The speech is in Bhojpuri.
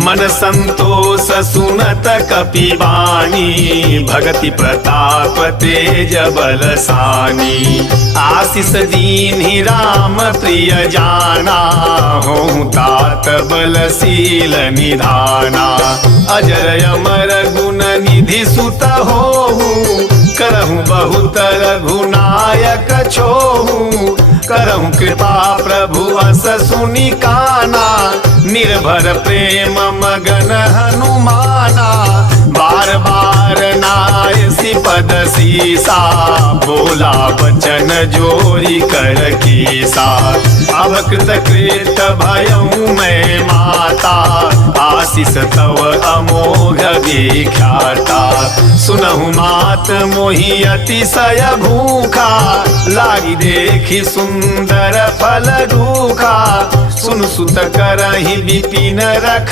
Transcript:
मन संतोष सुनत कपिवाणी, भगति प्रताप तेज बलसानी। आशीष दीन्हि राम प्रिय जाना, हों तात बलशील निधाना। अजर अमर गुण निधि सुत होहूँ, करहूँ बहुत रघुनायक छोहूँ। करहूँ कृपा प्रभु अस सुनि काना, निर्भर प्रेम मगन हनुमाना। बार बार नायसी पद सीसा, बोला बचन जोरी कर कीसा। अब कृत कृत भयऊँ मैं माता, आशीष तव अमोघ विख्याता। सुनहु मात मोहि अतिशय भूखा, लागी देखी सुंदर फल रूखा। सुन सुत करहि विपिन रख